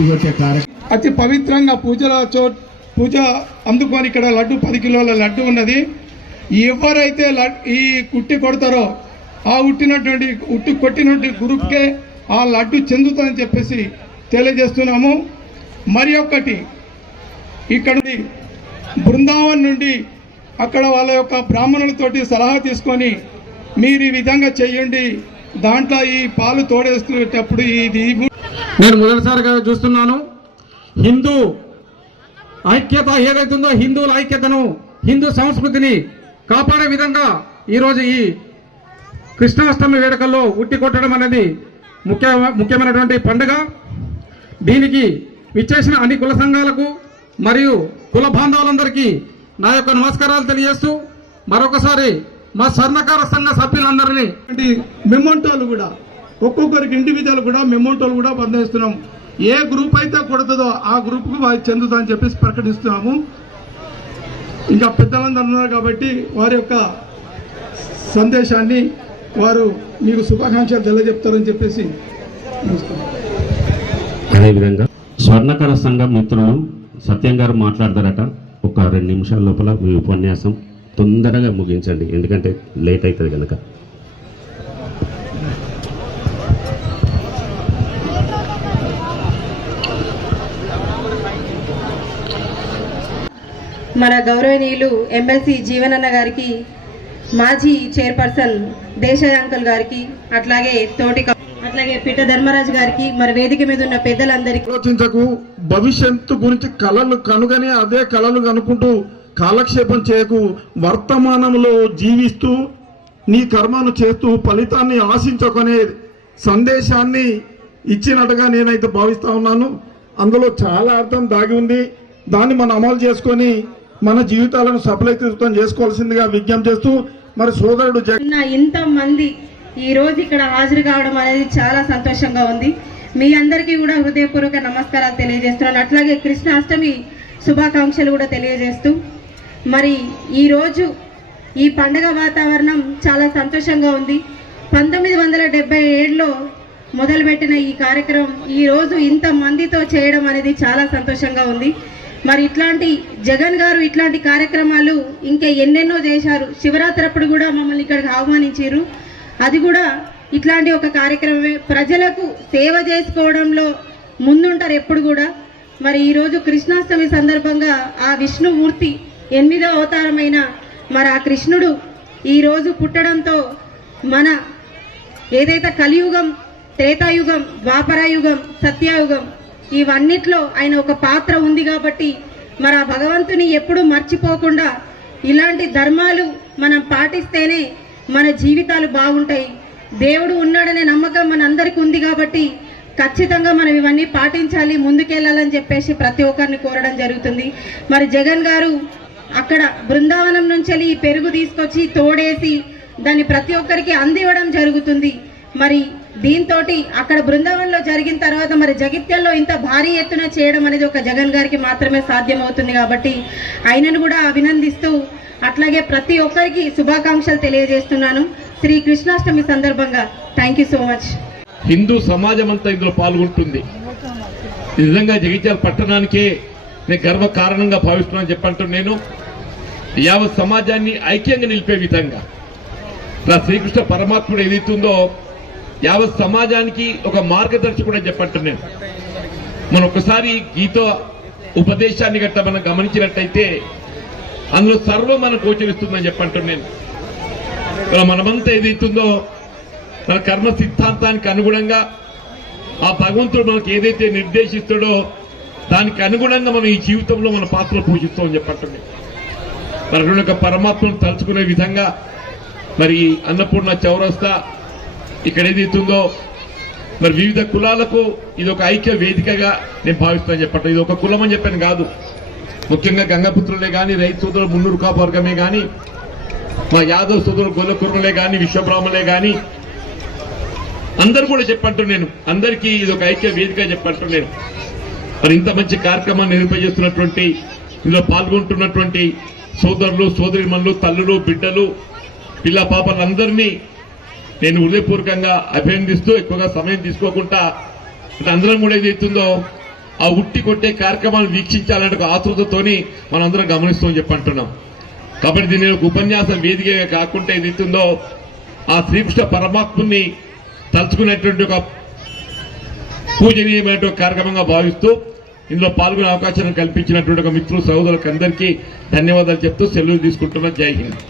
ఉట్టిగొట్టే కార్యక్రమం అతి పవిత్రంగా పూజ అందుకొని ఇక్కడ లడ్డు 10 కిలోల లడ్డు ఉన్నది. ఎవరైతే ఈ కుట్టి కొడతారో ఆ ఉట్టి కొట్టినటువంటి గ్రూప్కే ఆ లడ్డు చెందుతుందని చెప్పేసి తెలియజేస్తున్నాము. మరి ఒక్కటి ఇక్కడ బృందావన్ నుండి అక్కడ వాళ్ళ యొక్క బ్రాహ్మణులతోటి సలహా తీసుకొని మీరు ఈ విధంగా చేయండి, దాంట్లో ఈ పాలు తోడేసుకునేటప్పుడు ఇది నేను మొదటిసారిగా చూస్తున్నాను. హిందూ ఐక్యత ఏదైతుందో హిందువుల ఐక్యతను హిందూ సంస్కృతిని కాపాడే విధంగా ఈరోజు ఈ కృష్ణాష్టమి వేడుకల్లో ఉట్టి కొట్టడం అనేది ముఖ్యమైనటువంటి పండుగ. దీనికి విచ్చేసిన అన్ని కుల సంఘాలకు మరియు కుల బాంధవులందరికీ నా యొక్క నమస్కారాలు తెలియజేస్తూ మరొకసారి మా స్వర్ణకార సంఘ సభ్యులందరినీ మెమోంటోలు కూడా ఒక్కొక్కరికి ఇండివిజువల్ కూడా మెమోంటోలు కూడా బంధిస్తున్నాం. ఏ గ్రూప్ అయితే కొడుతుందో ఆ గ్రూప్కు చెందుతుందని చెప్పేసి ప్రకటిస్తున్నాము. ఇంకా పెద్దలందరూ ఉన్నారు కాబట్టి వారి యొక్క సందేశాన్ని వారు మీకు శుభాకాంక్షలు తెలియజెప్తారని చెప్పేసి. అదేవిధంగా స్వర్ణకార సంఘం మిత్రులు సత్యం గారు మాట్లాడతారట. ఒక 2 నిమిషాల లోపల మీ ఉపన్యాసం తొందరగా ముగించండి, ఎందుకంటే లేట్ అవుతుంది కనుక. మన గౌరవనీయులు ఎమ్మెల్సీ జీవనన్న గారికి, మాజీ చైర్పర్సన్ దేశాయ్ అంకుల్ గారికి, అట్లాగే పిట్ట ధర్మరాజు గారికి, మరి వేదిక మీద ఉన్న పెద్దలందరికీ ఆలోచించకు, భవిష్యత్తు గురించి కలలు కనుగని అదే కలలు కనుకుంటూ కాలక్షేపం చేయకు, వర్తమానంలో జీవిస్తూ నీ కర్మను చేస్తూ ఫలితాన్ని ఆశించకునే సందేశాన్ని ఇచ్చినట్టుగా నేనైతే భావిస్తా ఉన్నాను. అందులో చాలా అర్థం దాగి ఉంది. దాన్ని మనం అమలు చేసుకొని మన జీవితాలను సఫలీకృతం చేసుకోవాల్సిందిగా విజ్ఞప్తి చేస్తూ, మరి సోదరుడు ఇంతమంది ఈ రోజు ఇక్కడ హాజరు కావడం అనేది చాలా సంతోషంగా ఉంది. మీ అందరికీ కూడా హృదయపూర్వక నమస్కారాలు తెలియజేస్తున్నాను. అట్లాగే కృష్ణాష్టమి శుభాకాంక్షలు కూడా తెలియజేస్తూ, మరి ఈరోజు ఈ పండగ వాతావరణం చాలా సంతోషంగా ఉంది. 1977లో మొదలుపెట్టిన ఈ కార్యక్రమం ఈరోజు ఇంతమందితో చేయడం అనేది చాలా సంతోషంగా ఉంది. మరి ఇట్లాంటి జగన్ గారు ఇట్లాంటి కార్యక్రమాలు ఇంకా ఎన్నెన్నో చేశారు. శివరాత్రి అప్పుడు కూడా మమ్మల్ని ఇక్కడికి ఆహ్వానించారు. అది కూడా ఇట్లాంటి ఒక కార్యక్రమమే. ప్రజలకు సేవ చేసుకోవడంలో ముందుంటారు ఎప్పుడు కూడా. మరి ఈరోజు కృష్ణాష్టమి సందర్భంగా ఆ విష్ణుమూర్తి 8వ అవతారమైన మరి ఆ కృష్ణుడు ఈరోజు పుట్టడంతో మన ఏదైతే కలియుగం, త్రేతాయుగం, ద్వాపరయుగం, సత్యయుగం ఇవన్నిట్లో ఆయన ఒక పాత్ర ఉంది కాబట్టి మరి ఆ భగవంతుని ఎప్పుడూ మర్చిపోకుండా ఇలాంటి ధర్మాలు మనం పాటిస్తేనే మన జీవితాలు బాగుంటాయి. దేవుడు ఉన్నాడనే నమ్మకం మనందరికీ ఉంది కాబట్టి ఖచ్చితంగా మనం ఇవన్నీ పాటించాలి, ముందుకెళ్ళాలని చెప్పేసి ప్రతి ఒక్కరిని కోరడం జరుగుతుంది. మరి జగన్ గారు అక్కడ బృందావనం నుంచి ఈ పెరుగు తీసుకొచ్చి తోడేసి దాన్ని ప్రతి ఒక్కరికి అందివ్వడం జరుగుతుంది. మరి దీంతో అక్కడ బృందావనంలో జరిగిన తర్వాత మరి జగిత్యాల్లో ఇంత భారీ ఎత్తున చేయడం అనేది ఒక జగన్ గారికి మాత్రమే సాధ్యమవుతుంది. కాబట్టి ఆయనను కూడా అభినందిస్తూ అట్లాగే ప్రతి ఒక్కరికి శుభాకాంక్షలు తెలియజేస్తున్నాను శ్రీ కృష్ణాష్టమి సందర్భంగా. Thank you so much. Hindu సమాజం అంతా ఇందులో పాల్గొంటుంది. నిజంగా జగిత్యాల పట్టణానికే నేను గర్వ కారణంగా భావిస్తున్నాను చెప్పంటూ నేను యావత్ సమాజాన్ని ఐక్యంగా నిలిపే విధంగా శ్రీకృష్ణ పరమాత్ముడు ఏదైతుందో యావత్ సమాజానికి ఒక మార్గదర్శకుడు చెప్పంటూ నేను. మనం ఒకసారి గీత ఉపదేశాన్ని గట్ట మనం గమనించినట్టయితే అందులో సర్వం మనకు గోచరిస్తుందని చెప్పంటూ నేను. మనమంతా ఏదైతుందో మన కర్మ సిద్ధాంతానికి అనుగుణంగా ఆ భగవంతుడు మనకు ఏదైతే నిర్దేశిస్తాడో దానికి అనుగుణంగా మనం ఈ జీవితంలో మన పాత్ర పోషిస్తామని చెప్పండి. మరి యొక్క పరమాత్మను తలుచుకునే విధంగా మరి అన్నపూర్ణ చౌరస్తా ఇక్కడ ఏదైతుందో మరి వివిధ కులాలకు ఇది ఒక ఐక్య వేదికగా నేను భావిస్తాను చెప్పండి. ఇది ఒక కులం అని చెప్పాను కాదు, ముఖ్యంగా గంగపుత్రులే కానీ, రైతు సోదరులు మున్నూరు కాపు వర్గమే కానీ, మా యాదవ్ సోదరులు గొల్లకుర్మలే కానీ, విశ్వబ్రాహ్మణులే కానీ అందరూ కూడా చెప్పంటూ నేను అందరికీ ఇది ఒక ఐక్య వేదిక చెప్పంటూ నేను. మరి ఇంత మంచి కార్యక్రమాన్ని నిర్వహిస్తున్నటువంటి ఇందులో పాల్గొంటున్నటువంటి సోదరులు, సోదరిమణులు, తల్లులు, బిడ్డలు, పిల్ల పాపలందరినీ నేను హృదయపూర్వకంగా అభినందిస్తూ ఎక్కువగా సమయం తీసుకోకుండా అందరం కూడా ఏదైతుందో ఆ ఉట్టి కొట్టే కార్యక్రమాలను వీక్షించాలంటే ఒక ఆతృతతోని మనందరం గమనిస్తామని చెప్పి అంటున్నాం. కాబట్టి దీని ఒక ఉపన్యాస వేదికగా కాకుండా ఏదైతుందో ఆ శ్రీకృష్ణ పరమాత్ముని తలుచుకునేటువంటి ఒక పూజనీయమైనటువంటి కార్యక్రమంగా భావిస్తూ ఇందులో పాల్గొనే అవకాశాన్ని కల్పించినటువంటి ఒక మిత్రులు సహోదరులకు అందరికీ ధన్యవాదాలు చెప్తూ సెలవు తీసుకుంటున్నా. జై హింద్.